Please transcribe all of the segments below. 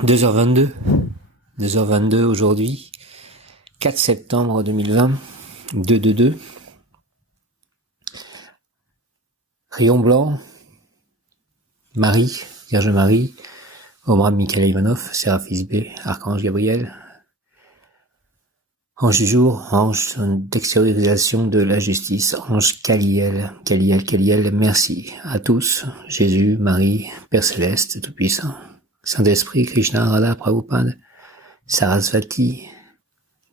2h22, 2h22 aujourd'hui, 4 septembre 2020, 222. Rayon blanc, Marie, Vierge Marie, Omram Mikhaël Ivanov, Séraphis B, Archange Gabriel, Ange du jour, ange d'extériorisation de la justice, ange Kaliel, merci à tous, Jésus, Marie, Père Céleste, Tout-Puissant, Saint-Esprit, Krishna, Radha, Prabhupada, Sarasvati,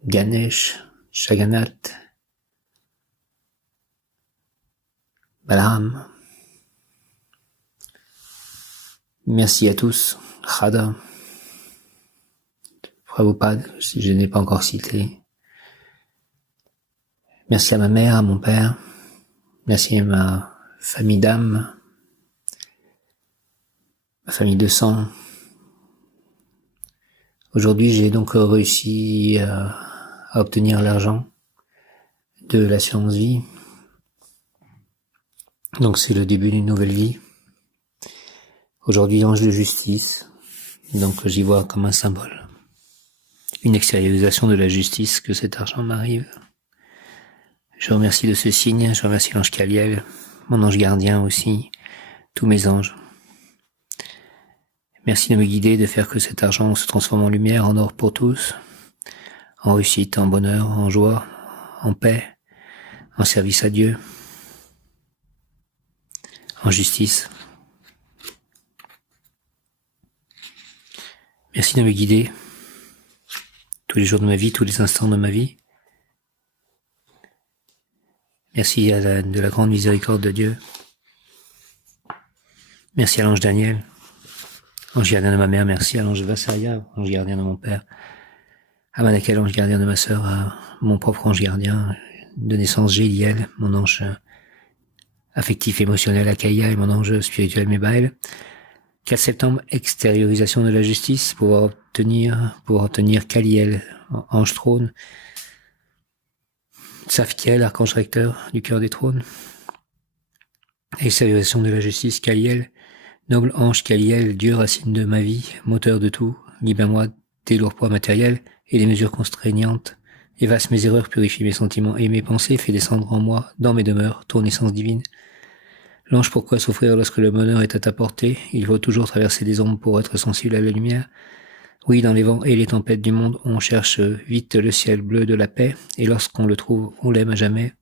Ganesh, Jagannath, Balaram. Merci à tous, Radha, Prabhupada, si je n'ai pas encore cité. Merci à ma mère, à mon père. Merci à ma famille d'âme, ma famille de sang. Aujourd'hui, j'ai donc réussi à obtenir l'argent de l'assurance vie. Donc c'est le début d'une nouvelle vie. Aujourd'hui, ange de justice. Donc j'y vois comme un symbole. Une extériorisation de la justice que cet argent m'arrive. Je remercie de ce signe, je remercie l'ange Kaliel, mon ange gardien aussi, tous mes anges. Merci de me guider, de faire que cet argent se transforme en lumière, en or pour tous, en réussite, en bonheur, en joie, en paix, en service à Dieu, en justice. Merci de me guider tous les jours de ma vie, tous les instants de ma vie. Merci de la grande miséricorde de Dieu. Merci à l'ange Daniel, ange gardien de ma mère. Merci à l'ange Vassaria, ange gardien de mon père. À Manakel, ange gardien de ma sœur. À mon propre ange gardien de naissance, Géliel, mon ange affectif émotionnel, Akaïa, et mon ange spirituel, Mébaël. 4 septembre, extériorisation de la justice, pour obtenir Kaliel, ange trône. Safkiel, archange recteur du cœur des trônes. Extériorisation de la justice, Kaliel, noble ange Kaliel, Dieu racine de ma vie, moteur de tout, libère-moi des lourds poids matériels et des mesures contraignantes, efface mes erreurs, purifie mes sentiments et mes pensées, fait descendre en moi, dans mes demeures, ton essence divine. L'ange, pourquoi souffrir lorsque le bonheur est à ta portée? Il faut toujours traverser des ombres pour être sensible à la lumière. Oui, dans les vents et les tempêtes du monde, on cherche vite le ciel bleu de la paix, et lorsqu'on le trouve, on l'aime à jamais.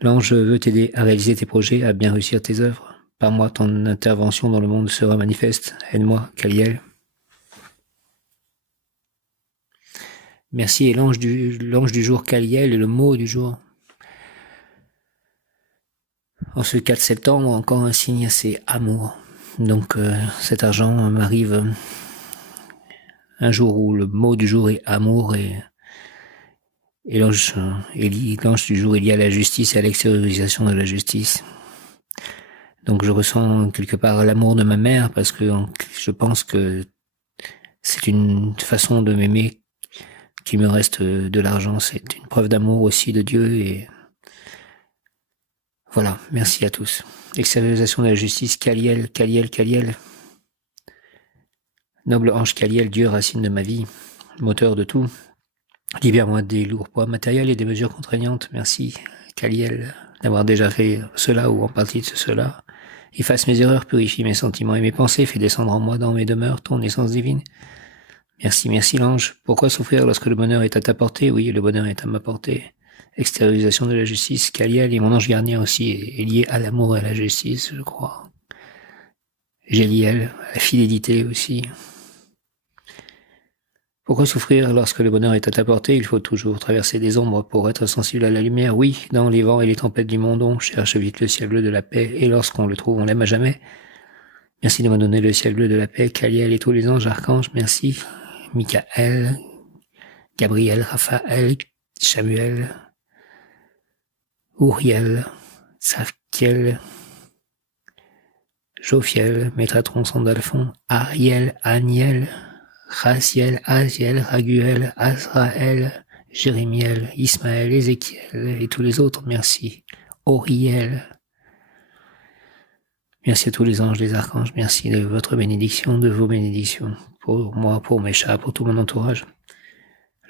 L'ange veut t'aider à réaliser tes projets, à bien réussir tes œuvres. Par moi, ton intervention dans le monde sera manifeste. Aide-moi, Kaliel. Merci, et l'ange du jour, Kaliel, et le mot du jour. En ce 4 septembre, encore un signe, c'est amour. Donc cet argent m'arrive un jour où le mot du jour est amour, et l'ange du jour est lié à la justice et à l'extériorisation de la justice. Donc je ressens quelque part l'amour de ma mère, parce que je pense que c'est une façon de m'aimer qui me reste de l'argent. C'est une preuve d'amour aussi de Dieu, et voilà, merci à tous. Extériorisation de la justice, Kaliel. Noble ange Kaliel, Dieu racine de ma vie, moteur de tout. Libère-moi des lourds poids matériels et des mesures contraignantes. Merci, Kaliel, d'avoir déjà fait cela ou en partie de cela. Efface mes erreurs, purifie mes sentiments et mes pensées, fais descendre en moi dans mes demeures ton essence divine. Merci l'ange. Pourquoi souffrir lorsque le bonheur est à ta portée? Oui, le bonheur est à ma portée. Extériorisation de la justice, Kaliel, et mon ange gardien aussi est lié à l'amour et à la justice, je crois. Géliel, la fidélité aussi. Pourquoi souffrir lorsque le bonheur est à ta portée? Il faut toujours traverser des ombres pour être sensible à la lumière. Oui, dans les vents et les tempêtes du monde, on cherche vite le ciel bleu de la paix, et lorsqu'on le trouve, on l'aime à jamais. Merci de me donner le ciel bleu de la paix, Kaliel et tous les anges, archanges, merci. Michael, Gabriel, Raphaël, Samuel, Uriel, Safkiel, Jophiel, Métatron, Sandalphon, Ariel, Aniel, Raziel, Aziel, Raguel, Azraël, Jérémiel, Ismaël, Ézéchiel et tous les autres, merci. Auriel. Merci à tous les anges, les archanges. Merci de votre bénédiction, de vos bénédictions. Pour moi, pour mes chats, pour tout mon entourage.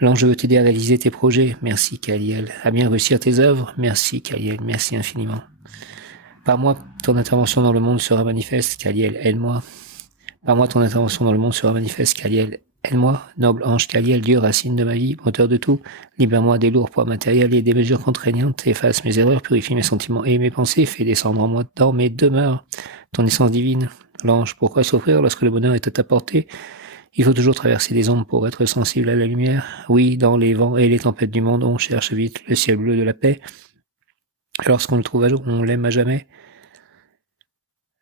L'ange veut t'aider à réaliser tes projets. Merci, Kaliel. À bien réussir tes œuvres. Merci, Kaliel. Merci infiniment. Par moi, ton intervention dans le monde sera manifeste. Kaliel, aide-moi. Par moi, ton intervention dans le monde sera manifeste. Kaliel, aide-moi. Noble ange Kaliel, Dieu, racine de ma vie, moteur de tout. Libère-moi des lourds poids matériels et des mesures contraignantes. Efface mes erreurs, purifie mes sentiments et mes pensées. Fais descendre en moi dans mes demeures ton essence divine. L'ange, pourquoi souffrir lorsque le bonheur est à ta portée? Il faut toujours traverser des ombres pour être sensible à la lumière. Oui, dans les vents et les tempêtes du monde, on cherche vite le ciel bleu de la paix. Lorsqu'on le trouve à jour, on l'aime à jamais.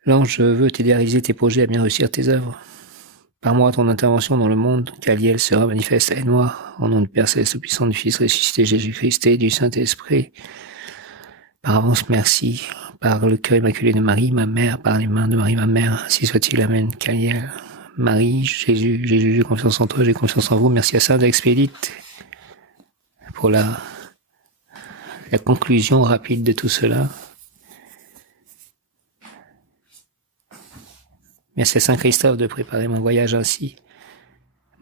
L'ange veut t'aider à réaliser tes projets, à bien réussir tes œuvres. Par moi, ton intervention dans le monde, Kaliel sera manifeste. Aide-moi, au nom du Père Céleste Tout-Puissant, du Fils ressuscité Jésus-Christ et du Saint-Esprit. Par avance, merci. Par le cœur immaculé de Marie, ma mère, par les mains de Marie, ma mère, ainsi soit-il. Amen. Kaliel. Marie, Jésus, j'ai confiance en toi, j'ai confiance en vous. Merci à Sainte Expédite pour la conclusion rapide de tout cela. Merci à Saint Christophe de préparer mon voyage ainsi.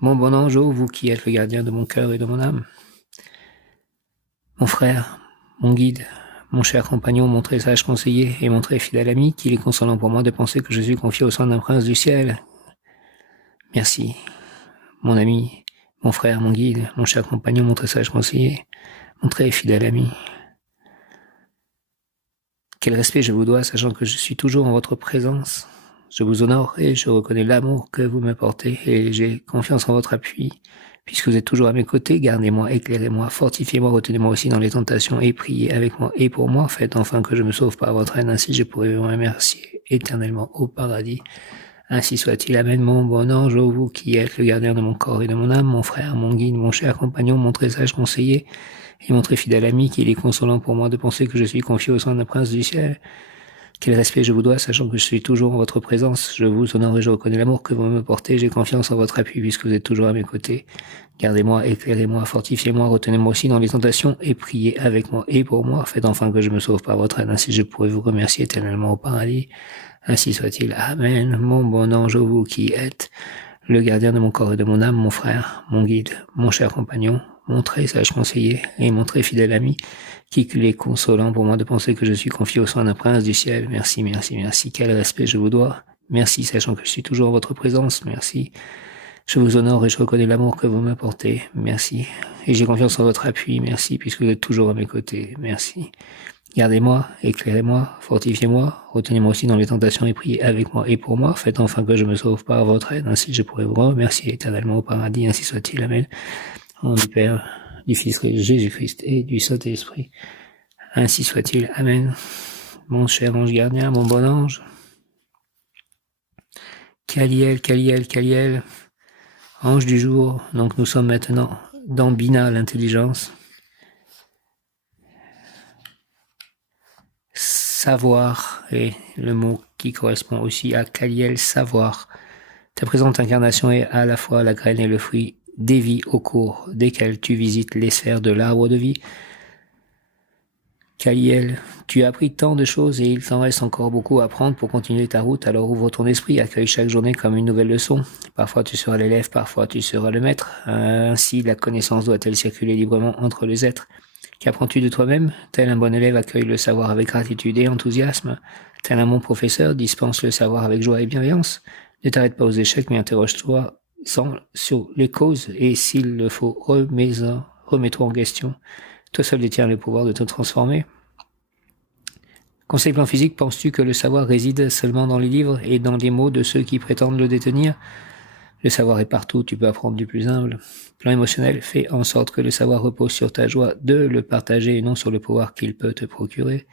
Mon bon ange, vous qui êtes le gardien de mon cœur et de mon âme. Mon frère, mon guide, mon cher compagnon, mon très sage conseiller et mon très fidèle ami, qu'il est consolant pour moi de penser que je suis confié au sein d'un prince du ciel. Merci, mon ami, mon frère, mon guide, mon cher compagnon, mon très sage conseiller, mon très fidèle ami. Quel respect je vous dois, sachant que je suis toujours en votre présence. Je vous honore et je reconnais l'amour que vous me portez et j'ai confiance en votre appui. Puisque vous êtes toujours à mes côtés, gardez-moi, éclairez-moi, fortifiez-moi, retenez-moi aussi dans les tentations et priez avec moi et pour moi. Faites enfin que je me sauve par votre aide, ainsi je pourrai vous remercier éternellement au paradis. Ainsi soit-il. Amen. Mon bon ange, vous qui êtes le gardien de mon corps et de mon âme, mon frère, mon guide, mon cher compagnon, mon très sage conseiller et mon très fidèle ami, qu'il est consolant pour moi de penser que je suis confié au sein d'un prince du ciel. Quel respect je vous dois, sachant que je suis toujours en votre présence. Je vous honore et je reconnais l'amour que vous me portez. J'ai confiance en votre appui puisque vous êtes toujours à mes côtés. Gardez-moi, éclairez-moi, fortifiez-moi, retenez-moi aussi dans les tentations et priez avec moi et pour moi. Faites enfin que je me sauve par votre aide, ainsi je pourrai vous remercier éternellement au paradis. Ainsi soit-il. Amen. Mon bon ange, vous qui êtes le gardien de mon corps et de mon âme, mon frère, mon guide, mon cher compagnon, mon très sage conseiller et mon très fidèle ami, qu'il est consolant pour moi de penser que je suis confié au sein d'un prince du ciel. Merci, merci, merci. Quel respect je vous dois. Merci, sachant que je suis toujours en votre présence. Merci. Je vous honore et je reconnais l'amour que vous m'apportez. Merci. Et j'ai confiance en votre appui. Merci, puisque vous êtes toujours à mes côtés. Merci. Gardez-moi, éclairez-moi, fortifiez-moi, retenez-moi aussi dans les tentations et priez avec moi et pour moi. Faites enfin que je me sauve par votre aide, ainsi je pourrai vous remercier éternellement au paradis, ainsi soit-il. Amen. Au nom du Père, du Fils Jésus-Christ et du Saint-Esprit. Ainsi soit-il. Amen. Mon cher ange gardien, mon bon ange. Kaliel, Kaliel, Kaliel. Ange du jour. Donc nous sommes maintenant dans Bina, l'intelligence. Savoir est le mot qui correspond aussi à Kaliel, savoir. Ta présente incarnation est à la fois la graine et le fruit des vies au cours desquelles tu visites les sphères de l'arbre de vie. Kaliel, tu as appris tant de choses et il t'en reste encore beaucoup à apprendre pour continuer ta route, alors ouvre ton esprit, accueille chaque journée comme une nouvelle leçon. Parfois tu seras l'élève, parfois tu seras le maître. Ainsi la connaissance doit-elle circuler librement entre les êtres. Qu'apprends-tu de toi-même? Tel un bon élève accueille le savoir avec gratitude et enthousiasme. Tel un bon professeur dispense le savoir avec joie et bienveillance. Ne t'arrête pas aux échecs, mais interroge-toi sur les causes et s'il le faut, remets-toi en question. Toi seul détiens le pouvoir de te transformer. Conseil plan physique, penses-tu que le savoir réside seulement dans les livres et dans les mots de ceux qui prétendent le détenir? Le savoir est partout, tu peux apprendre du plus humble. Plan émotionnel, fais en sorte que le savoir repose sur ta joie de le partager et non sur le pouvoir qu'il peut te procurer.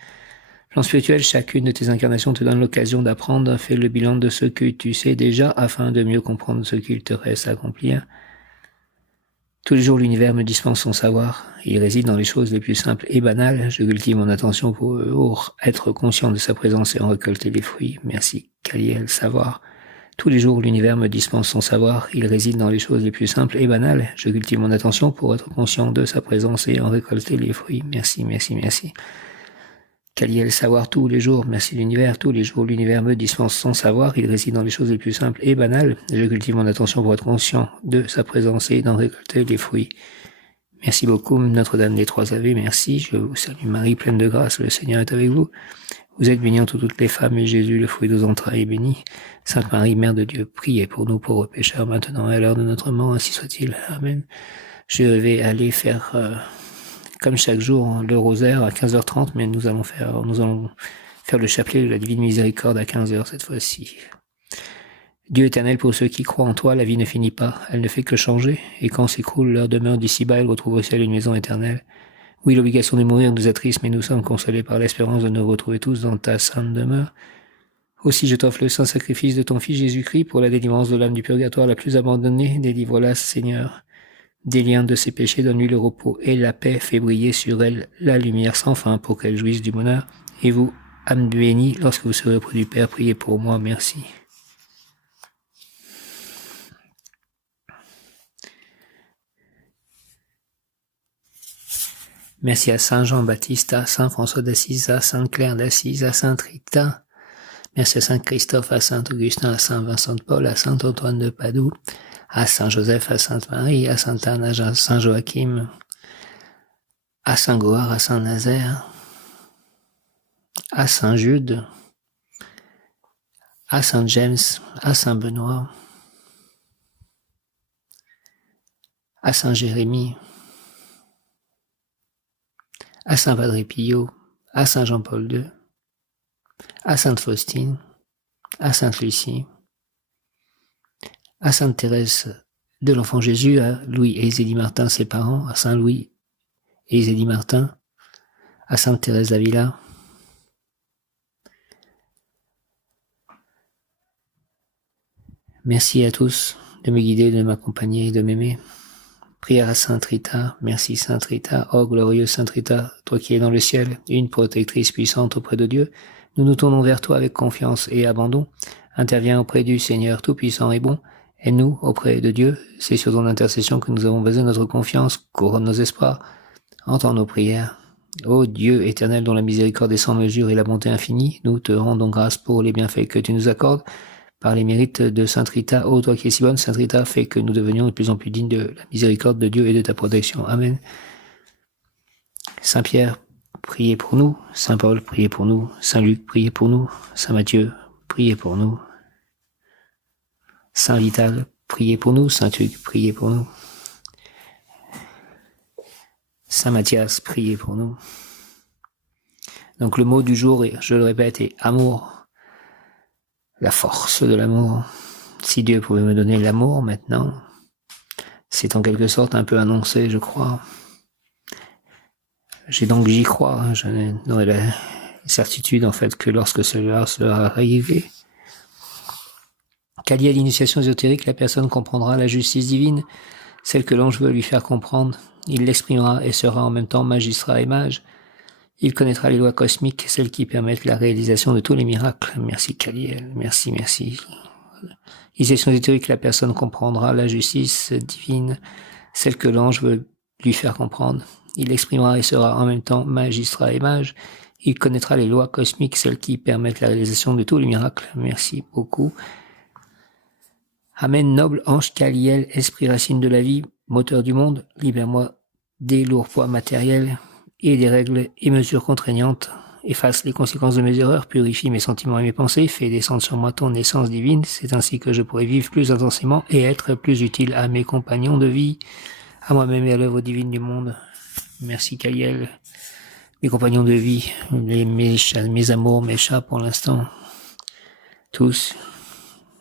Plan spirituel, chacune de tes incarnations te donne l'occasion d'apprendre. Fais le bilan de ce que tu sais déjà afin de mieux comprendre ce qu'il te reste à accomplir. Tous les jours, l'univers me dispense son savoir. Il réside dans les choses les plus simples et banales. Je cultive mon attention pour être conscient de sa présence et en récolter les fruits. Merci, Kaliel, savoir. Tous les jours, l'univers me dispense son savoir. Il réside dans les choses les plus simples et banales. Je cultive mon attention pour être conscient de sa présence et en récolter les fruits. Merci, merci, merci. Kaliel, savoir tous les jours, merci l'univers, tous les jours l'univers me dispense son savoir, il réside dans les choses les plus simples et banales, je cultive mon attention pour être conscient de sa présence et d'en récolter les fruits. Merci beaucoup, Notre-Dame des Trois Ave, merci, je vous salue Marie, pleine de grâce, le Seigneur est avec vous. Vous êtes bénie entre toutes les femmes, et Jésus, le fruit de vos entrailles, est béni. Sainte Marie, Mère de Dieu, priez pour nous pauvres pécheurs, maintenant et à l'heure de notre mort, ainsi soit-il. Amen. Je vais aller faire, comme chaque jour, le rosaire à 15h30, mais nous allons faire le chapelet de la Divine Miséricorde à 15h cette fois-ci. Dieu éternel, pour ceux qui croient en toi, la vie ne finit pas, elle ne fait que changer, et quand s'écroule leur demeure d'ici-bas, elle retrouve au ciel une maison éternelle. Oui, l'obligation de mourir nous attriste, mais nous sommes consolés par l'espérance de nous retrouver tous dans ta sainte demeure. Aussi, je t'offre le saint sacrifice de ton Fils Jésus-Christ pour la délivrance de l'âme du purgatoire la plus abandonnée. Délivre-la, Seigneur, des liens de ses péchés, donne-lui le repos et la paix, fais briller sur elle la lumière sans fin pour qu'elle jouisse du bonheur. Et vous, âme bénie, lorsque vous serez auprès du Père, priez pour moi, merci. Merci à Saint Jean-Baptiste, à Saint François d'Assise, à Sainte Claire d'Assise, à Sainte Rita. Merci à Saint Christophe, à Saint Augustin, à Saint Vincent de Paul, à Saint Antoine de Padoue, à Saint Joseph, à Sainte Marie, à Sainte Anne, à Saint Joachim, à Saint Goar, à Saint Nazaire, à Saint Jude, à Saint James, à Saint Benoît, à Saint Jérémie, à Saint Padre Pio, à Saint Jean-Paul II, à Sainte Faustine, à Sainte Lucie, à Sainte Thérèse de l'Enfant Jésus, à Louis et Zélie Martin, ses parents, à Saint Louis et Zélie Martin, à Sainte Thérèse d'Avila, merci à tous de me guider, de m'accompagner et de m'aimer. Prière à Sainte Rita, merci Sainte Rita, ô glorieuse Sainte Rita, toi qui es dans le ciel, une protectrice puissante auprès de Dieu, nous nous tournons vers toi avec confiance et abandon. Interviens auprès du Seigneur tout-puissant et bon, aide-nous auprès de Dieu, c'est sur ton intercession que nous avons basé notre confiance, couronne nos espoirs, entends nos prières. Ô Dieu éternel dont la miséricorde est sans mesure et la bonté infinie, nous te rendons grâce pour les bienfaits que tu nous accordes, par les mérites de Sainte Rita, ô toi qui es si bonne, Sainte Rita, fais que nous devenions de plus en plus dignes de la miséricorde de Dieu et de ta protection. Amen. Saint Pierre, priez pour nous. Saint Paul, priez pour nous. Saint Luc, priez pour nous. Saint Matthieu, priez pour nous. Saint Vital, priez pour nous. Saint Hugues, priez pour nous. Saint Matthias, priez pour nous. Donc le mot du jour, je le répète, est amour. La force de l'amour. Si Dieu pouvait me donner l'amour maintenant, c'est en quelque sorte un peu annoncé, je crois. J'y crois, je n'aurai la certitude en fait que lorsque cela sera arrivé, qu'à lié à l'initiation ésotérique, la personne comprendra la justice divine, celle que l'ange veut lui faire comprendre. Il l'exprimera et sera en même temps magistrat et mage. Il connaîtra les lois cosmiques, celles qui permettent la réalisation de tous les miracles. Merci Kaliel, merci. Initiation ésotérique, la personne comprendra la justice divine, celle que l'ange veut lui faire comprendre. Il l'exprimera et sera en même temps magistrat et mage. Il connaîtra les lois cosmiques, celles qui permettent la réalisation de tous les miracles. Merci beaucoup. Amen, noble ange Kaliel, esprit racine de la vie, moteur du monde, libère-moi des lourds poids matériels et des règles et mesures contraignantes. Efface les conséquences de mes erreurs, purifie mes sentiments et mes pensées, fais descendre sur moi ton essence divine, c'est ainsi que je pourrai vivre plus intensément et être plus utile à mes compagnons de vie, à moi-même et à l'œuvre divine du monde. Merci Kaliel, mes compagnons de vie, mes amours, mes chats pour l'instant, tous,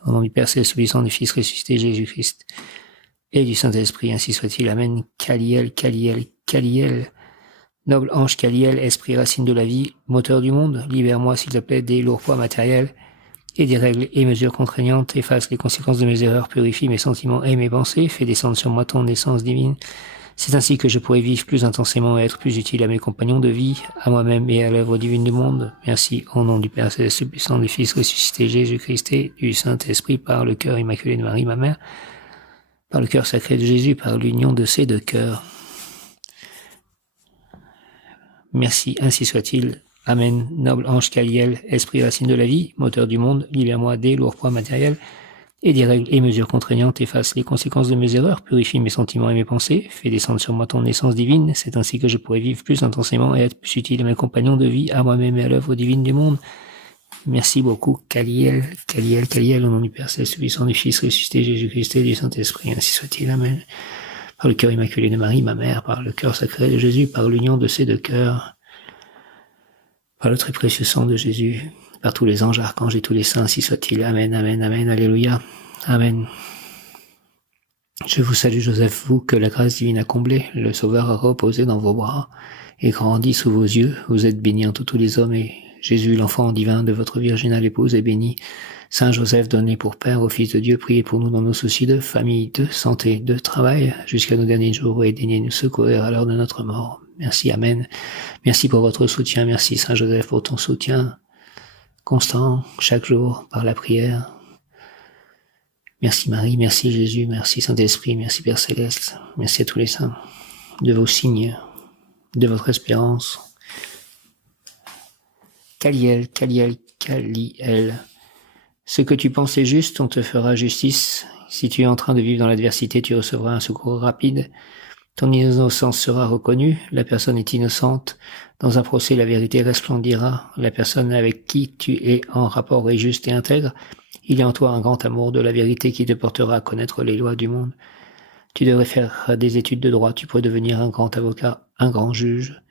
au nom du Père Céleste Tout-Puissant, du Fils ressuscité Jésus-Christ et du Saint-Esprit, ainsi soit-il. Amen. Kaliel, noble ange Kaliel, esprit racine de la vie, moteur du monde, libère-moi s'il te plaît des lourds poids matériels et des règles et mesures contraignantes, efface les conséquences de mes erreurs, purifie mes sentiments et mes pensées, fais descendre sur moi ton essence divine. C'est ainsi que je pourrai vivre plus intensément et être plus utile à mes compagnons de vie, à moi-même et à l'œuvre divine du monde. Merci au nom du Père Céleste Tout-Puissant, du Fils ressuscité Jésus-Christ et du Saint-Esprit, par le cœur immaculé de Marie, ma mère, par le cœur sacré de Jésus, par l'union de ces deux cœurs. Merci, ainsi soit-il. Amen. Noble ange Kaliel, esprit racine de la vie, moteur du monde, libère-moi des lourds poids matériels et des règles et mesures contraignantes, efface les conséquences de mes erreurs, purifie mes sentiments et mes pensées, fais descendre sur moi ton essence divine, c'est ainsi que je pourrai vivre plus intensément et être plus utile à mes compagnons de vie, à moi-même et à l'œuvre divine du monde. Merci beaucoup, Kaliel, Kaliel, Kaliel, au nom du Père Céleste, puissant du Fils ressuscité, Jésus-Christ et du Saint-Esprit, ainsi soit-il, Amen. Par le cœur immaculé de Marie, ma mère, par le cœur sacré de Jésus, par l'union de ces deux cœurs, par le très précieux sang de Jésus, par tous les anges, archanges et tous les saints, ainsi soit-il. Amen, amen, amen, alléluia, amen. Je vous salue, Joseph, vous que la grâce divine a comblé, le Sauveur a reposé dans vos bras et grandi sous vos yeux. Vous êtes béni entre tous les hommes et Jésus, l'enfant divin de votre virginale épouse, est béni. Saint Joseph, donné pour Père au Fils de Dieu, priez pour nous dans nos soucis de famille, de santé, de travail, jusqu'à nos derniers jours, et daignez nous secourir à l'heure de notre mort. Merci, Amen. Merci pour votre soutien, merci Saint Joseph pour ton soutien constant, chaque jour, par la prière. Merci Marie, merci Jésus, merci Saint-Esprit, merci Père Céleste, merci à tous les saints, de vos signes, de votre espérance. Kaliel, Kaliel, Kaliel. Ce que tu penses est juste, on te fera justice. Si tu es en train de vivre dans l'adversité, tu recevras un secours rapide. Ton innocence sera reconnue, la personne est innocente. Dans un procès, la vérité resplendira. La personne avec qui tu es en rapport est juste et intègre. Il y a en toi un grand amour de la vérité qui te portera à connaître les lois du monde. Tu devrais faire des études de droit, tu pourrais devenir un grand avocat, un grand juge.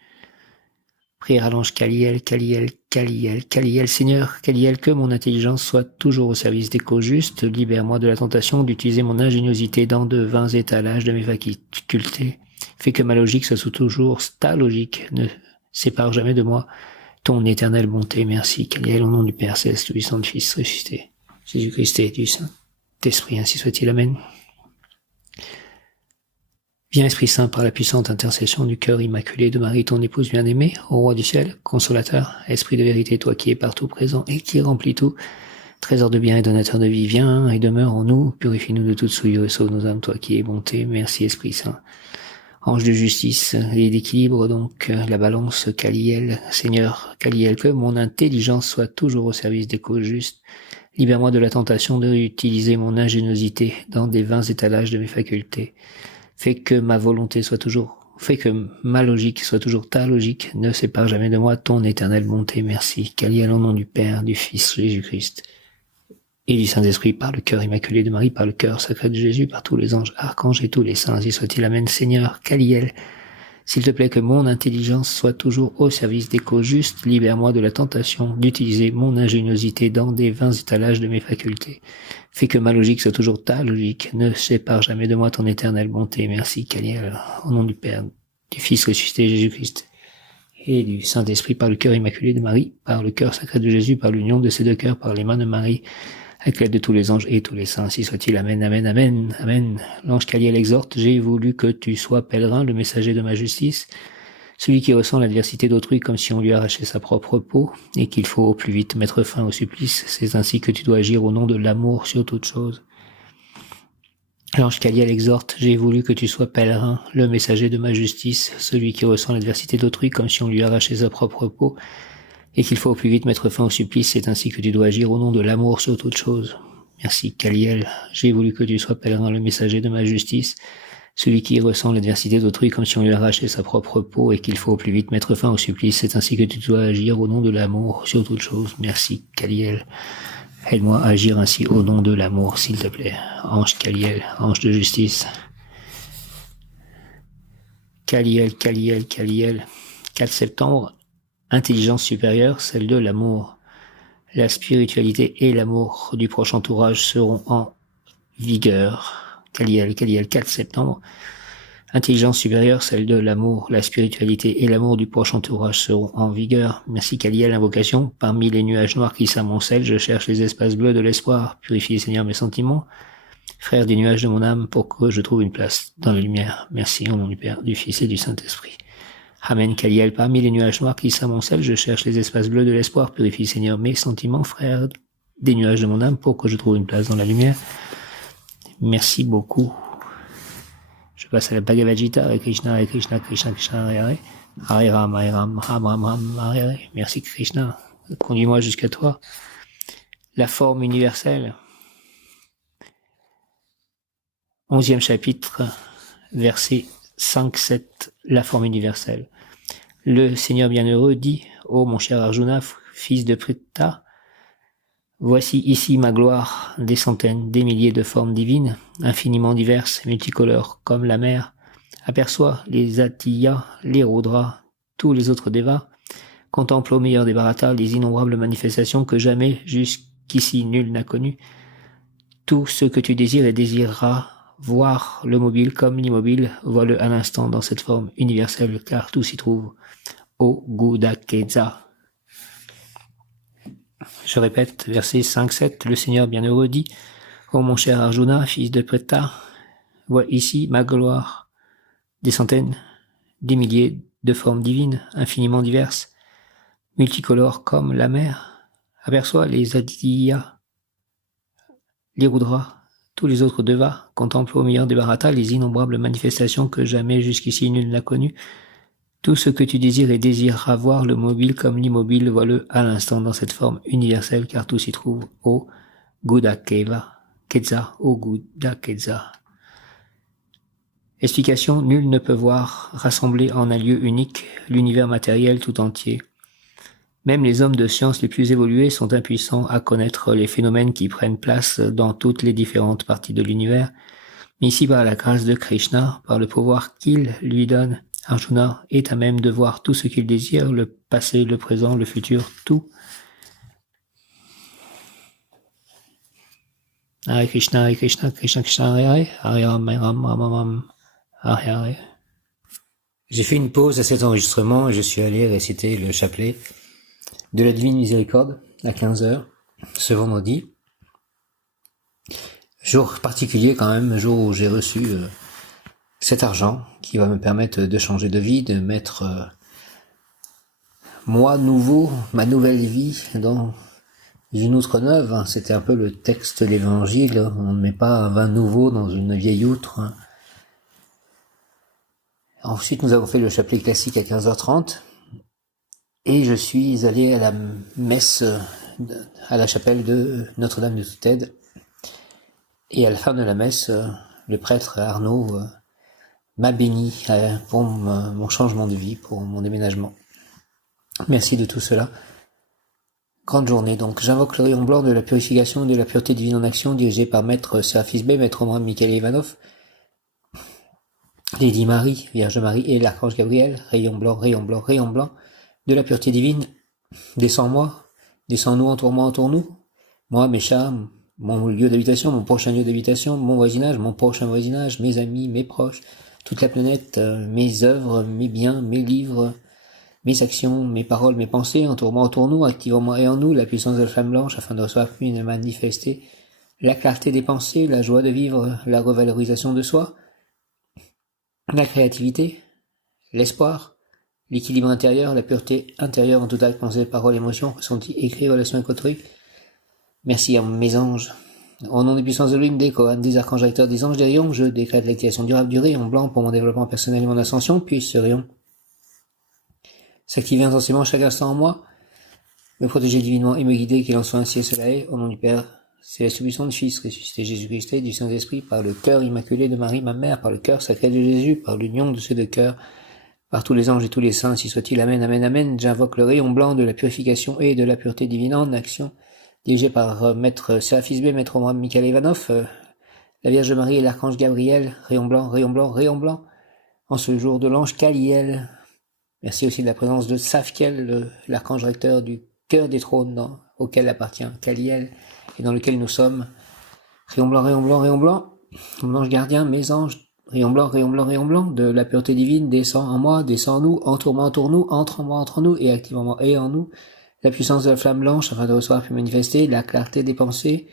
Prière à l'ange Kaliel, Kaliel, Kaliel, Kaliel, Seigneur, Kaliel, que mon intelligence soit toujours au service des causes justes, libère-moi de la tentation d'utiliser mon ingéniosité dans de vains étalages de mes facultés. Fais que ma logique soit toujours ta logique, ne sépare jamais de moi ton éternelle bonté. Merci, Kaliel, au nom du Père Céleste, du Saint Fils ressuscité, Jésus-Christ et du Saint-Esprit, ainsi soit-il, Amen. Viens Esprit Saint par la puissante intercession du cœur immaculé de Marie, ton épouse bien-aimée, au roi du ciel, consolateur, esprit de vérité, toi qui es partout présent et qui remplis tout, trésor de bien et donateur de vie, viens et demeure en nous, purifie-nous de toute souillure et sauve nos âmes, toi qui es bonté, merci Esprit Saint. Ange de justice et d'équilibre, donc, la balance, Kaliel, Seigneur, Kaliel, que mon intelligence soit toujours au service des causes justes, libère-moi de la tentation d'utiliser mon ingéniosité dans des vains étalages de mes facultés. Fais que ma volonté soit toujours, fais que ma logique soit toujours ta logique, ne sépare jamais de moi ton éternelle bonté, merci. Kaliel au nom du Père, du Fils Jésus-Christ et du Saint-Esprit, par le cœur immaculé de Marie, par le cœur sacré de Jésus, par tous les anges, archanges et tous les saints, ainsi soit-il, Amen. Seigneur, Kaliel, s'il te plaît que mon intelligence soit toujours au service des causes justes, libère-moi de la tentation d'utiliser mon ingéniosité dans des vains étalages de mes facultés. Fais que ma logique soit toujours ta logique, ne sépare jamais de moi ton éternelle bonté. Merci, Kaliel, au nom du Père, du Fils ressuscité Jésus-Christ et du Saint-Esprit, par le cœur immaculé de Marie, par le cœur sacré de Jésus, par l'union de ces deux cœurs, par les mains de Marie, avec l'aide de tous les anges et tous les saints, ainsi soit-il. Amen, amen, amen, amen. L'ange Kaliel exhorte, j'ai voulu que tu sois pèlerin, le messager de ma justice, celui qui ressent l'adversité d'autrui comme si on lui arrachait sa propre peau, et qu'il faut au plus vite mettre fin au supplice. C'est ainsi que tu dois agir au nom de l'amour sur toute chose. L'ange Kaliel exhorte, j'ai voulu que tu sois pèlerin, le messager de ma justice, celui qui ressent l'adversité d'autrui comme si on lui arrachait sa propre peau, et qu'il faut au plus vite mettre fin au supplice. C'est ainsi que tu dois agir au nom de l'amour sur toute chose. Merci, Kaliel. J'ai voulu que tu sois pèlerin, le messager de ma justice, celui qui ressent l'adversité d'autrui comme si on lui arrachait sa propre peau, et qu'il faut au plus vite mettre fin au supplice. C'est ainsi que tu dois agir au nom de l'amour sur toute chose. Merci, Kaliel. Aide-moi à agir ainsi au nom de l'amour, s'il te plaît. Ange Kaliel, ange de justice. Kaliel, Kaliel, Kaliel. 4 septembre. Intelligence supérieure, celle de l'amour. La spiritualité et l'amour du proche entourage seront en vigueur. Kaliel, Kaliel, 4 septembre. Intelligence supérieure, celle de l'amour, la spiritualité et l'amour du proche entourage seront en vigueur. Merci, Kaliel, invocation. Parmi les nuages noirs qui s'amoncellent, je cherche les espaces bleus de l'espoir. Purifie, Seigneur, mes sentiments. Frère des nuages de mon âme, pour que je trouve une place dans la lumière. Merci, au nom du Père, du Fils et du Saint-Esprit. Amen, Kaliel. Parmi les nuages noirs qui s'amoncellent, je cherche les espaces bleus de l'espoir. Purifie, Seigneur, mes sentiments. Frère des nuages de mon âme, pour que je trouve une place dans la lumière. Merci beaucoup. Je passe à la Bhagavad Gita, Hare Krishna, Hare Krishna, Krishna Krishna, Hare Hare. Hare Ram, Hare Ram, Ram Ram Ram, Hare Hare. Merci Krishna, conduis-moi jusqu'à toi. La forme universelle. 11e chapitre, verset 5-7, la forme universelle. Le Seigneur bienheureux dit, ô mon cher Arjuna, fils de Pritha, voici ici ma gloire, des centaines, des milliers de formes divines, infiniment diverses, multicolores, comme la mer. Aperçois les Atiyas, les Rudras, tous les autres Devas. Contemple au meilleur des Bharatas les innombrables manifestations que jamais jusqu'ici nul n'a connues. Tout ce que tu désires et désireras voir le mobile comme l'immobile, vois-le à l'instant dans cette forme universelle, car tout s'y trouve. O Gudakeza. Je répète, verset 5-7, le Seigneur bienheureux dit, ô mon cher Arjuna, fils de Pritha, vois ici ma gloire, des centaines, des milliers de formes divines, infiniment diverses, multicolores comme la mer. Aperçois les Aditya, les Rudras, tous les autres Devas, contemple au meilleur des Bharatas les innombrables manifestations que jamais jusqu'ici nul n'a connues. Tout ce que tu désires et désireras voir, le mobile comme l'immobile, vois-le à l'instant dans cette forme universelle, car tout s'y trouve. Ô Gudakeva, Ketza, ô Gudakeza. Explication, nul ne peut voir, rassembler en un lieu unique, l'univers matériel tout entier. Même les hommes de science les plus évolués sont impuissants à connaître les phénomènes qui prennent place dans toutes les différentes parties de l'univers. Mais ici, par la grâce de Krishna, par le pouvoir qu'il lui donne, Arjuna est à même de voir tout ce qu'il désire, le passé, le présent, le futur, tout. Hare Krishna, Krishna Krishna, Hare Hare, Hare Ram, Hare Ram, Ram Ram, Hare Hare. J'ai fait une pause à cet enregistrement et je suis allé réciter le chapelet de la Divine Miséricorde à 15h ce vendredi. Jour particulier quand même, jour où j'ai reçu cet argent qui va me permettre de changer de vie, de mettre moi nouveau, ma nouvelle vie dans une outre neuve. C'était un peu le texte de l'évangile, on ne met pas un vin nouveau dans une vieille outre. Ensuite nous avons fait le chapelet classique à 15h30 et je suis allé à la messe à la chapelle de Notre-Dame de Toute-Aide. Et à la fin de la messe, le prêtre Arnaud m'a béni pour mon changement de vie, pour mon déménagement. Merci de tout cela. Grande journée donc. J'invoque le rayon blanc de la purification et de la pureté divine en action, dirigé par Maître Serafis B, Maître Omar Michael Ivanov, Lady Marie, Vierge Marie et l'Archange Gabriel. Rayon blanc, rayon blanc, rayon blanc de la pureté divine. Descends-moi, descends-nous, entoure-nous. Moi, mes chats, mon lieu d'habitation, mon prochain lieu d'habitation, mon voisinage, mon prochain voisinage, mes amis, mes proches, toute la planète, mes œuvres, mes biens, mes livres, mes actions, mes paroles, mes pensées, entoure-moi, entoure-nous, activons-moi et en nous la puissance de la flamme blanche afin de recevoir puis de manifester la clarté des pensées, la joie de vivre, la revalorisation de soi, la créativité, l'espoir, l'équilibre intérieur, la pureté intérieure en tout acte, pensée, parole, émotion, ressenti, écrit, relation avec autrui. Merci à mes anges. Au nom des puissances de l'une, des Kohanes, des archanges acteurs, des anges, des rayons, je décrète l'activation durable du rayon blanc pour mon développement personnel et mon ascension, puis ce rayon s'activer intensément chaque instant en moi, me protéger divinement et me guider, qu'il en soit ainsi et cela est, au nom du Père, c'est la puissant du Fils, ressuscité Jésus-Christ et du Saint-Esprit, par le cœur immaculé de Marie, ma mère, par le cœur sacré de Jésus, par l'union de ces deux cœurs, par tous les anges et tous les saints, si soit-il. Amen, amen, amen. J'invoque le rayon blanc de la purification et de la pureté divine en action, dirigé par Maître Serafis B, Maître Omar Michael Ivanov, la Vierge Marie et l'Archange Gabriel, rayon blanc, rayon blanc, rayon blanc, en ce jour de l'ange Caliel. Merci aussi de la présence de Safkiel, l'archange recteur du cœur des trônes auquel appartient Caliel et dans lequel nous sommes. Rayon blanc, rayon blanc, rayon blanc, mon ange gardien, mes anges, rayon blanc, rayon blanc, rayon blanc, de la pureté divine, descend en moi, descend en nous, entoure-moi, entoure-nous, entre en moi, entre nous, et active en moi et en nous, la puissance de la flamme blanche afin de recevoir puis manifester la clarté des pensées,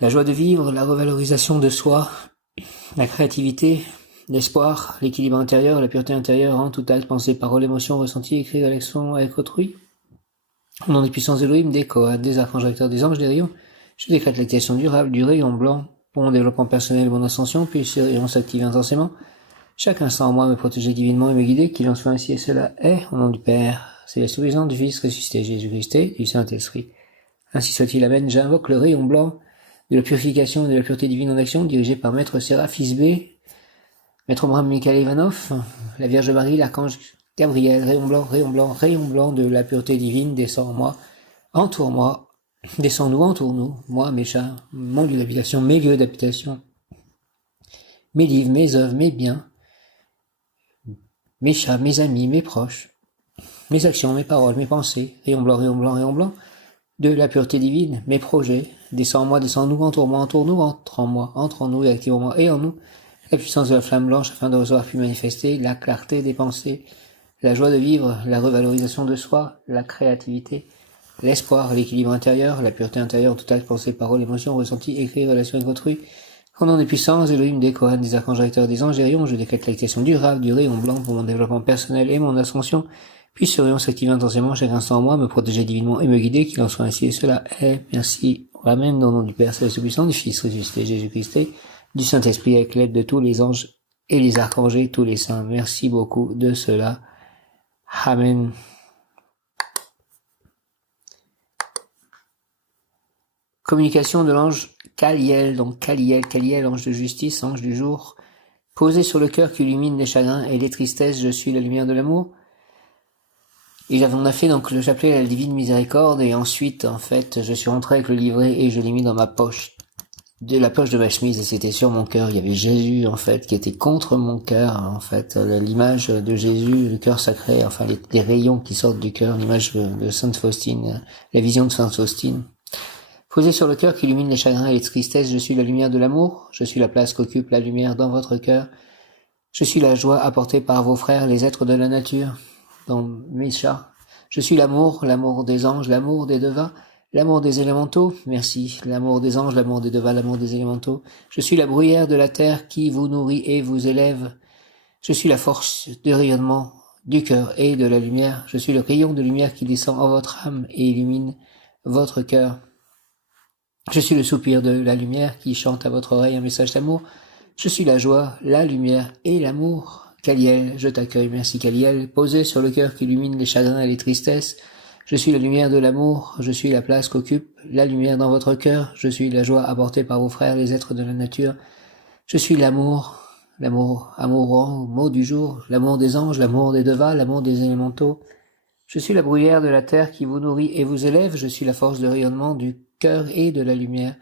la joie de vivre, la revalorisation de soi, la créativité, l'espoir, l'équilibre intérieur, la pureté intérieure en tout acte, pensée, parole, émotion, ressenti, écrit, réflexion avec autrui. Au nom des puissances d'Elohim, des Kohanes, des archanges acteurs, des anges, des rayons, je décrète l'activation durable du rayon blanc pour mon développement personnel et mon ascension, puis ce rayon s'active intensément chaque instant en moi me protéger divinement et me guider, qu'il en soit ainsi et cela est, au nom du Père, c'est la suffisance du Fils ressuscité Jésus-Christ et du Saint-Esprit. Ainsi soit-il, amen. J'invoque le rayon blanc de la purification et de la pureté divine en action, dirigé par Maître Séraphis B, Maître Abraham Michael Ivanov, la Vierge Marie, l'Archange Gabriel, rayon blanc, rayon blanc, rayon blanc de la pureté divine, descend en moi, entoure-moi, descends-nous, entoure-nous, moi, mes chats, mon lieu d'habitation, mes lieux d'habitation, mes livres, mes œuvres, mes biens, mes chats, mes amis, mes proches, mes actions, mes paroles, mes pensées, rayon blanc, rayon blanc, rayon blanc, de la pureté divine, mes projets, descends en moi, descends-nous, entoure-moi, entoure-nous, entre en moi, entre en nous et active en moi et en nous, la puissance de la flamme blanche afin de recevoir puis manifester la clarté des pensées, la joie de vivre, la revalorisation de soi, la créativité, l'espoir, l'équilibre intérieur, la pureté intérieure, tout acte, pensée, parole, émotion, ressenti, écrit, relation avec autrui. Au nom des puissances, Elohim, des Kohanes, des archanges recteurs, des anges, des rayons, je décrète l'activation durable du rayon blanc pour mon développement personnel et mon ascension. Puis ce rayon s'active intensément chaque instant en moi, me protéger divinement et me guider, qu'il en soit ainsi et cela est. Merci. Amen. Au nom du Père Céleste Puissant, du Fils ressuscité Jésus-Christ, du Saint-Esprit avec l'aide de tous les anges et les archanges et tous les saints. Merci beaucoup de cela. Amen. Communication de l'ange Kaliel, donc Kaliel, ange de justice, ange du jour, posé sur le cœur qui illumine les chagrins et les tristesses, je suis la lumière de l'amour. Et on a fait donc le chapelet à la divine miséricorde, et ensuite, en fait, je suis rentré avec le livret et je l'ai mis dans ma poche, de la poche de ma chemise, et c'était sur mon cœur. Il y avait Jésus, en fait, qui était contre mon cœur, en fait, l'image de Jésus, le cœur sacré, enfin, les rayons qui sortent du cœur, l'image de Sainte Faustine, la vision de Sainte Faustine. Posé sur le cœur qui illumine les chagrins et les tristesses, je suis la lumière de l'amour, je suis la place qu'occupe la lumière dans votre cœur, je suis la joie apportée par vos frères, les êtres de la nature, dans mes chats. Je suis l'amour, l'amour des anges, l'amour des devas, l'amour des élémentaux, merci, l'amour des anges, l'amour des devas, l'amour des élémentaux. Je suis la bruyère de la terre qui vous nourrit et vous élève. Je suis la force de rayonnement du cœur et de la lumière. Je suis le rayon de lumière qui descend en votre âme et illumine votre cœur. Je suis le soupir de la lumière qui chante à votre oreille un message d'amour. Je suis la joie, la lumière et l'amour. Kaliel, je t'accueille, merci Kaliel, posé sur le cœur qui illumine les chagrins et les tristesses. Je suis la lumière de l'amour, je suis la place qu'occupe la lumière dans votre cœur, je suis la joie apportée par vos frères, les êtres de la nature. Je suis l'amour, amour, mot du jour, l'amour des anges, l'amour des devas, l'amour des élémentaux. Je suis la bruyère de la terre qui vous nourrit et vous élève, je suis la force de rayonnement du cœur et de la lumière.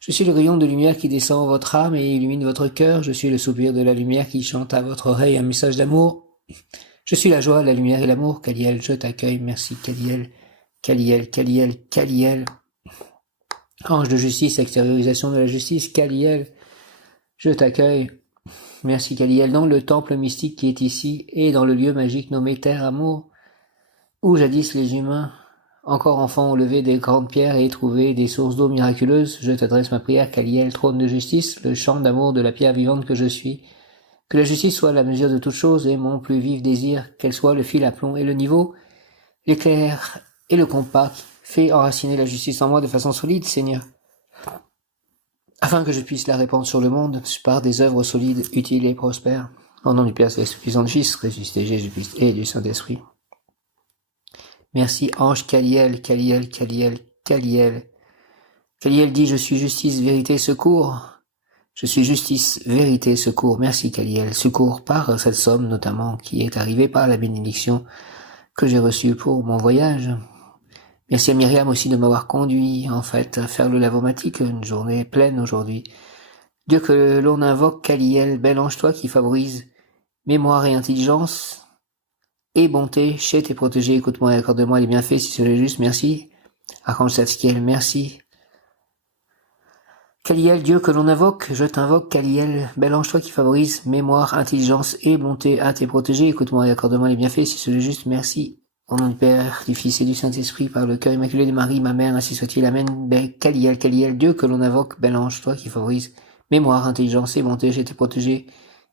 Je suis le rayon de lumière qui descend en votre âme et illumine votre cœur. Je suis le soupir de la lumière qui chante à votre oreille un message d'amour. Je suis la joie, la lumière et l'amour. Kaliel, je t'accueille. Merci Kaliel. Kaliel, Kaliel, Kaliel. Ange de justice, extériorisation de la justice. Kaliel, je t'accueille. Merci Kaliel. Dans le temple mystique qui est ici et dans le lieu magique nommé Terre Amour, où jadis les humains, encore enfants, ont levé des grandes pierres et trouvé des sources d'eau miraculeuses, je t'adresse ma prière, Kaliel, trône de justice, le chant d'amour de la pierre vivante que je suis. Que la justice soit la mesure de toute chose et mon plus vif désir, qu'elle soit le fil à plomb et le niveau, l'éclair et le compas, fais enraciner la justice en moi de façon solide, Seigneur, afin que je puisse la répandre sur le monde par des œuvres solides, utiles et prospères. Au nom du Père Céleste puissant du Fils, ressuscité Jésus-Christ et du Saint-Esprit. Merci, ange Kaliel, Kaliel, Kaliel, Kaliel. Kaliel dit, je suis justice, vérité, secours. Je suis justice, vérité, secours. Merci Kaliel. Secours par cette somme notamment qui est arrivée par la bénédiction que j'ai reçue pour mon voyage. Merci à Myriam aussi de m'avoir conduit en fait à faire le lavomatique, une journée pleine aujourd'hui. Dieu que l'on invoque, Kaliel, bel ange toi qui favorise mémoire et intelligence, et bonté, chez tes protégés, écoute-moi et accorde-moi les bienfaits si cela est juste, merci. Archange Zadkiel, merci. Kaliel, Dieu que l'on invoque, je t'invoque, Kaliel, bel ange toi qui favorise mémoire, intelligence et bonté à tes protégés, écoute-moi et accorde-moi les bienfaits si cela est juste, merci. Au nom du Père, du Fils et du Saint-Esprit, par le cœur immaculé de Marie, ma mère, ainsi soit-il, amen. Kaliel, Kaliel, Dieu que l'on invoque, bel ange toi qui favorise mémoire, intelligence et bonté chez tes protégés,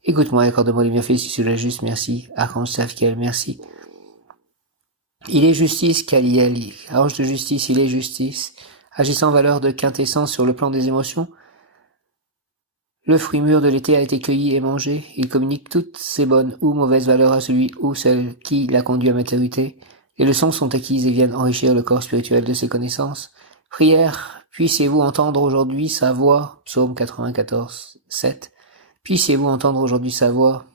écoute-moi et accorde-moi les bienfaits si cela est juste, merci. Archange Zadkiel, merci. Il est justice, Kaliel, ange de justice, il est justice. Agissant en valeur de quintessence sur le plan des émotions, Le fruit mûr de l'été a été cueilli et mangé. Il communique toutes ses bonnes ou mauvaises valeurs à celui ou celle qui l'a conduit à maturité. Les leçons sont acquises et viennent enrichir le corps spirituel de ses connaissances. Prière, puissiez-vous entendre aujourd'hui sa voix. Psaume 94, 7. Puissiez-vous entendre aujourd'hui sa voix.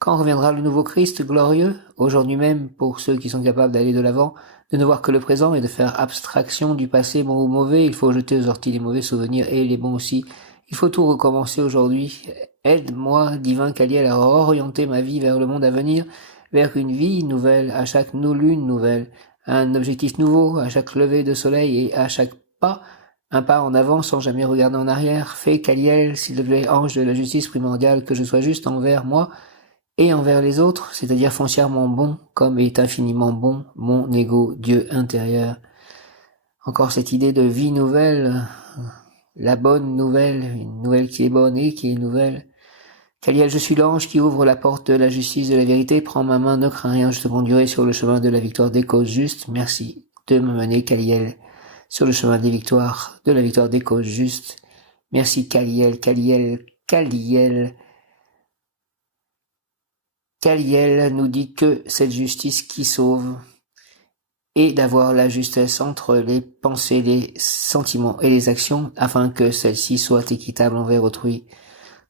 Quand reviendra le nouveau Christ glorieux? Aujourd'hui même, pour ceux qui sont capables d'aller de l'avant, de ne voir que le présent et de faire abstraction du passé bon ou mauvais, il faut jeter aux orties les mauvais souvenirs et les bons aussi. Il faut tout recommencer aujourd'hui. Aide-moi, divin Kaliel, à orienter ma vie vers le monde à venir, vers une vie nouvelle, à chaque lune nouvelle, un objectif nouveau, à chaque lever de soleil et à chaque pas, un pas en avant sans jamais regarder en arrière. Fais, Kaliel, s'il te plaît, ange de la justice primordiale, que je sois juste envers moi et envers les autres, c'est-à-dire foncièrement bon, comme est infiniment bon mon ego, Dieu intérieur. Encore cette idée de vie nouvelle, la bonne nouvelle, une nouvelle qui est bonne et qui est nouvelle. Kaliel, je suis l'ange qui ouvre la porte de la justice, de la vérité. Prends ma main, ne crains rien, je te conduirai sur le chemin de la victoire des causes justes. Merci de me mener, Kaliel, sur le chemin des victoires, de la victoire des causes justes. Merci, Kaliel, Kaliel, Kaliel. Kaliel nous dit que cette justice qui sauve est d'avoir la justesse entre les pensées, les sentiments et les actions, afin que celle-ci soit équitable envers autrui.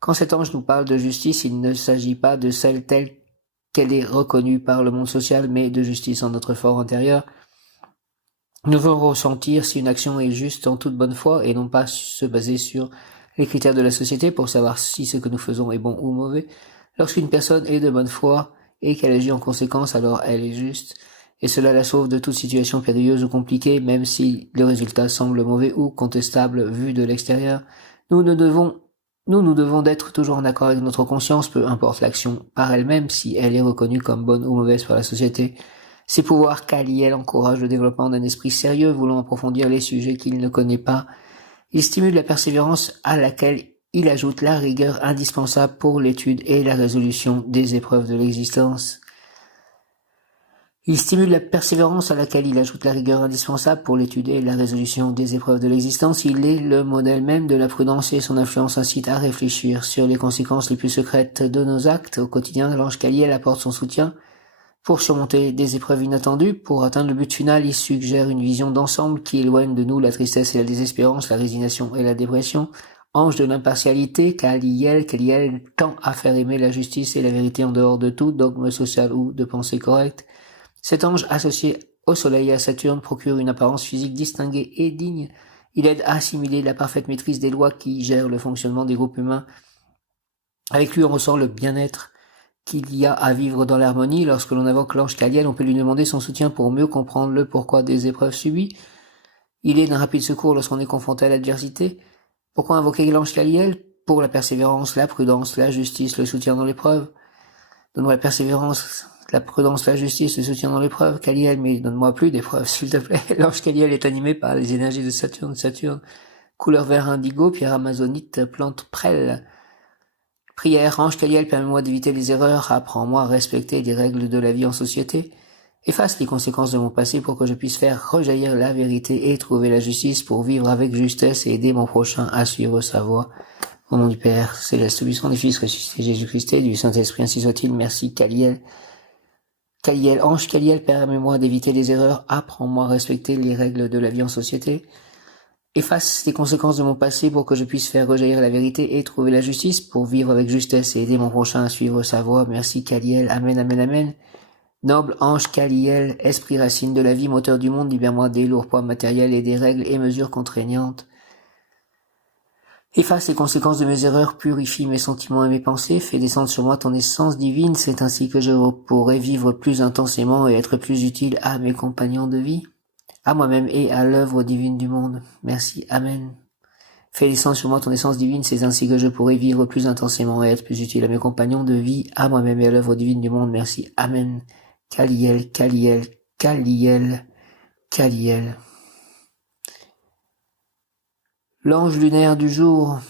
Quand cet ange nous parle de justice, il ne s'agit pas de celle telle qu'elle est reconnue par le monde social, mais de justice en notre fort intérieur. Nous devons ressentir si une action est juste en toute bonne foi et non pas se baser sur les critères de la société pour savoir si ce que nous faisons est bon ou mauvais. Lorsqu'une personne est de bonne foi et qu'elle agit en conséquence, alors elle est juste, et cela la sauve de toute situation périlleuse ou compliquée, même si le résultat semble mauvais ou contestable vu de l'extérieur. Nous devons d'être toujours en accord avec notre conscience, peu importe l'action par elle-même, si elle est reconnue comme bonne ou mauvaise par la société. Ses pouvoirs Kaliel encouragent le développement d'un esprit sérieux voulant approfondir les sujets qu'il ne connaît pas. Il stimule la persévérance à laquelle il ajoute la rigueur indispensable pour l'étude et la résolution des épreuves de l'existence. Il stimule la persévérance à laquelle il ajoute la rigueur indispensable pour l'étude et la résolution des épreuves de l'existence. Il est le modèle même de la prudence et son influence incite à réfléchir sur les conséquences les plus secrètes de nos actes. Au quotidien, l'ange Kaliel apporte son soutien pour surmonter des épreuves inattendues. Pour atteindre le but final, il suggère une vision d'ensemble qui éloigne de nous la tristesse et la désespérance, la résignation et la dépression. Ange de l'impartialité, Kaliel tend à faire aimer la justice et la vérité en dehors de tout dogme social ou de pensée correcte. Cet ange associé au soleil et à Saturne procure une apparence physique distinguée et digne. Il aide à assimiler la parfaite maîtrise des lois qui gèrent le fonctionnement des groupes humains. Avec lui, on ressent le bien-être qu'il y a à vivre dans l'harmonie. Lorsque l'on invoque l'ange Kaliel, on peut lui demander son soutien pour mieux comprendre le pourquoi des épreuves subies. Il est d'un rapide secours lorsqu'on est confronté à l'adversité. Pourquoi invoquer l'ange Kaliel? Pour la persévérance, la prudence, la justice, le soutien dans l'épreuve. Donne-moi la persévérance, la prudence, la justice, le soutien dans l'épreuve. Kaliel, mais donne-moi plus d'épreuves, s'il te plaît. L'ange Kaliel est animé par les énergies de Saturne. Saturne, couleur vert indigo, pierre amazonite, plante prêle. Prière, ange Kaliel, permets-moi d'éviter les erreurs, apprends-moi à respecter les règles de la vie en société. Efface les conséquences de mon passé pour que je puisse faire rejaillir la vérité et trouver la justice pour vivre avec justesse et aider mon prochain à suivre sa voie. Au nom du Père céleste, puissant du Fils ressuscité Jésus-Christ et du Saint-Esprit, ainsi soit-il. Merci Kaliel. Kaliel, ange Kaliel, permets-moi d'éviter les erreurs, apprends-moi à respecter les règles de la vie en société. Efface les conséquences de mon passé pour que je puisse faire rejaillir la vérité et trouver la justice pour vivre avec justesse et aider mon prochain à suivre sa voie. Merci Kaliel. Amen, amen, amen. Noble ange Kaliel, esprit racine de la vie, moteur du monde, libère-moi des lourds poids matériels et des règles et mesures contraignantes. Efface les conséquences de mes erreurs, purifie mes sentiments et mes pensées, fais descendre sur moi ton essence divine, c'est ainsi que je pourrai vivre plus intensément et être plus utile à mes compagnons de vie, à moi-même et à l'œuvre divine du monde. Merci, amen. Fais descendre sur moi ton essence divine, c'est ainsi que je pourrai vivre plus intensément et être plus utile à mes compagnons de vie, à moi-même et à l'œuvre divine du monde. Merci, amen. Kaliel, Kaliel, Kaliel, Kaliel. L'ange lunaire du jour.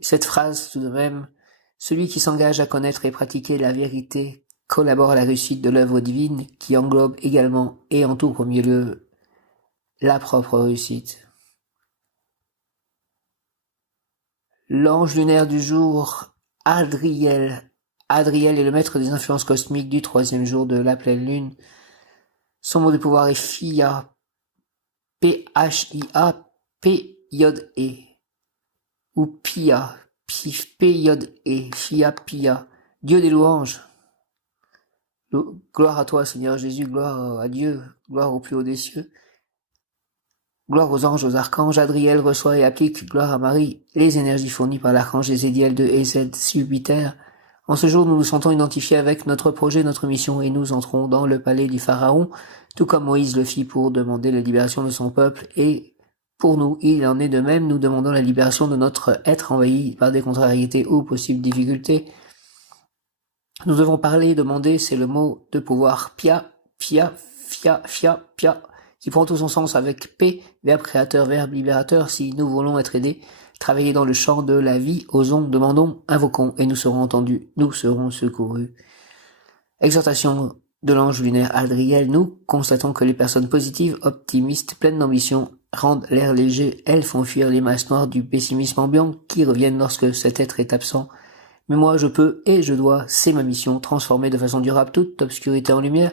Cette phrase tout de même, celui qui s'engage à connaître et pratiquer la vérité collabore à la réussite de l'œuvre divine qui englobe également et en tout premier lieu la propre réussite. L'ange lunaire du jour, Adriel. Adriel est le maître des influences cosmiques du 3e jour de la pleine lune. Son mot de pouvoir est Phia, P-H-I-A, P-J-E, ou Pia, P-J-E, Phia, Pia, Dieu des louanges. Gloire à toi, Seigneur Jésus, gloire à Dieu, gloire au plus haut des cieux. Gloire aux anges, aux archanges, Adriel reçoit et applique, gloire à Marie, les énergies fournies par l'archange Ézéchiel de EZ Jupiter. En ce jour, nous nous sentons identifiés avec notre projet, notre mission, et nous entrons dans le palais du Pharaon, tout comme Moïse le fit pour demander la libération de son peuple, et pour nous, il en est de même, nous demandons la libération de notre être envahi par des contrariétés ou possibles difficultés. Nous devons parler, demander, c'est le mot de pouvoir, pia, pia, fia, fia, pia, qui prend tout son sens avec P, verbe créateur, verbe libérateur. Si nous voulons être aidés, travailler dans le champ de la vie, osons, demandons, invoquons, et nous serons entendus, nous serons secourus. Exhortation de l'ange lunaire Adriel, nous constatons que les personnes positives, optimistes, pleines d'ambition, rendent l'air léger, elles font fuir les masses noires du pessimisme ambiant qui reviennent lorsque cet être est absent. Mais moi, je peux et je dois, c'est ma mission, transformer de façon durable toute obscurité en lumière.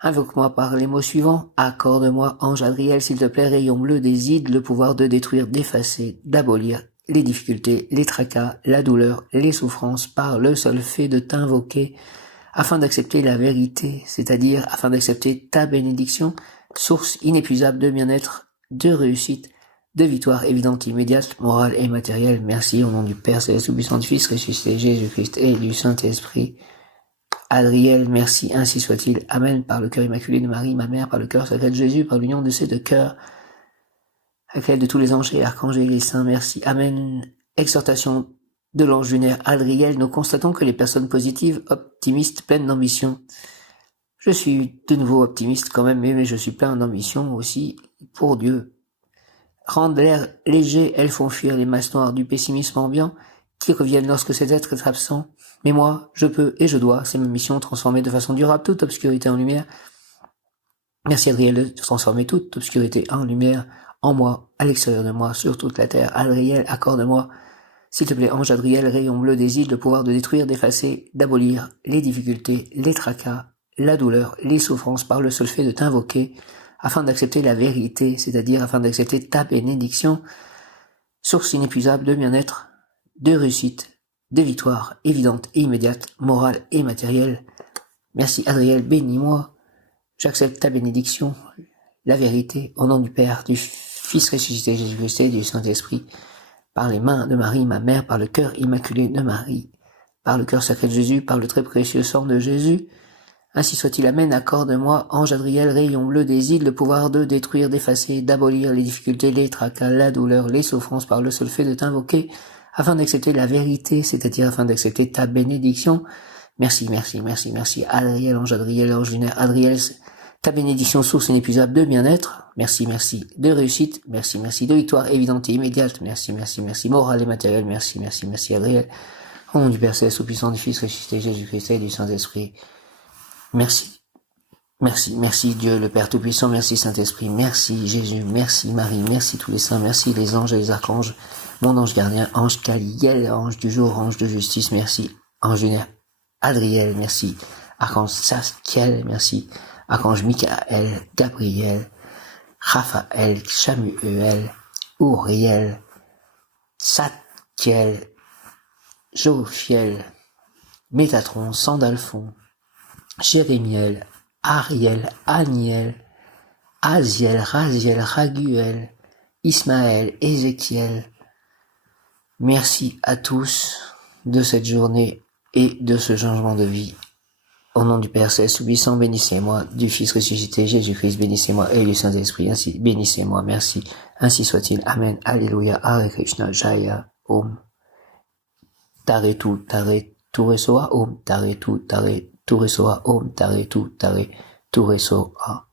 Invoque-moi par les mots suivants. Accorde-moi, ange Adriel, s'il te plaît, rayon bleu des ides, le pouvoir de détruire, d'effacer, d'abolir les difficultés, les tracas, la douleur, les souffrances, par le seul fait de t'invoquer, afin d'accepter la vérité, c'est-à-dire afin d'accepter ta bénédiction, source inépuisable de bien-être, de réussite, de victoire évidente, immédiate, morale et matérielle. Merci au nom du Père Céleste, Tout-Puissant, du Fils ressuscité, Jésus-Christ et du Saint-Esprit. Adriel, merci, ainsi soit-il. Amen. Par le cœur immaculé de Marie, ma mère, par le cœur sacré de Jésus, par l'union de ces deux cœurs, avec l'aide de tous les anges et archanges et les saints, merci. Amen. Exhortation de l'ange lunaire Adriel, nous constatons que les personnes positives, optimistes, pleines d'ambition. Je suis de nouveau optimiste quand même, mais je suis plein d'ambition aussi pour Dieu. Rendent l'air léger, elles font fuir les masses noires du pessimisme ambiant qui reviennent lorsque cet être est absent. Mais moi, je peux et je dois, c'est ma mission, transformer de façon durable toute obscurité en lumière. Merci Adriel de transformer toute obscurité en lumière, en moi, à l'extérieur de moi, sur toute la terre. Adriel, accorde-moi, s'il te plaît, ange Adriel, rayon bleu des îles, le pouvoir de détruire, d'effacer, d'abolir les difficultés, les tracas, la douleur, les souffrances par le seul fait de t'invoquer, afin d'accepter la vérité, c'est-à-dire afin d'accepter ta bénédiction, source inépuisable de bien-être, de réussite, de victoire évidente et immédiate, morale et matérielle. Merci Adriel, bénis-moi. J'accepte ta bénédiction, la vérité, au nom du Père, du Fils ressuscité Jésus-Christ et du Saint-Esprit, par les mains de Marie, ma mère, par le cœur immaculé de Marie, par le cœur sacré de Jésus, par le très précieux sang de Jésus. Ainsi soit-il, amen. Accorde-moi, ange Adriel, rayon bleu des îles, le pouvoir de détruire, d'effacer, d'abolir les difficultés, les tracas, la douleur, les souffrances par le seul fait de t'invoquer, afin d'accepter la vérité, c'est-à-dire afin d'accepter ta bénédiction. Merci, merci, merci, merci. Adriel, ange lunaire, Adriel, ta bénédiction, source inépuisable de bien-être. Merci, merci. De réussite. Merci, merci. De victoire évidente et immédiate. Merci, merci, merci. Morale et matérielle. Merci, merci, merci. Adriel, au nom du Père Céleste, Tout-Puissant, du Fils ressuscité, Jésus-Christ et du Saint-Esprit. Merci. Merci, merci Dieu, le Père Tout-Puissant, merci Saint-Esprit, merci Jésus, merci Marie, merci tous les saints, merci les anges et les archanges, mon ange gardien, ange Caliel, ange du jour, ange de justice, merci, ange lunaire, Adriel, merci, archange Saskiel, merci, archange Michael, Gabriel, Raphaël, Chamuel, Uriel, Satkiel, Jophiel, Métatron, Sandalphon, Jérémiel, Ariel, Aniel, Aziel, Raziel, Raguel, Ismaël, Ézéchiel. Merci à tous de cette journée et de ce changement de vie. Au nom du Père Céleste Tout-Puissant, bénissez-moi, du Fils ressuscité Jésus-Christ, bénissez-moi, et du Saint-Esprit, ainsi, bénissez-moi, merci, ainsi soit-il, Amen, Alléluia, Hare Krishna, Jaya, Om, Tare tu, Resoa, Om, Tare tu, Resoa, Om, Tare tu, Resoa.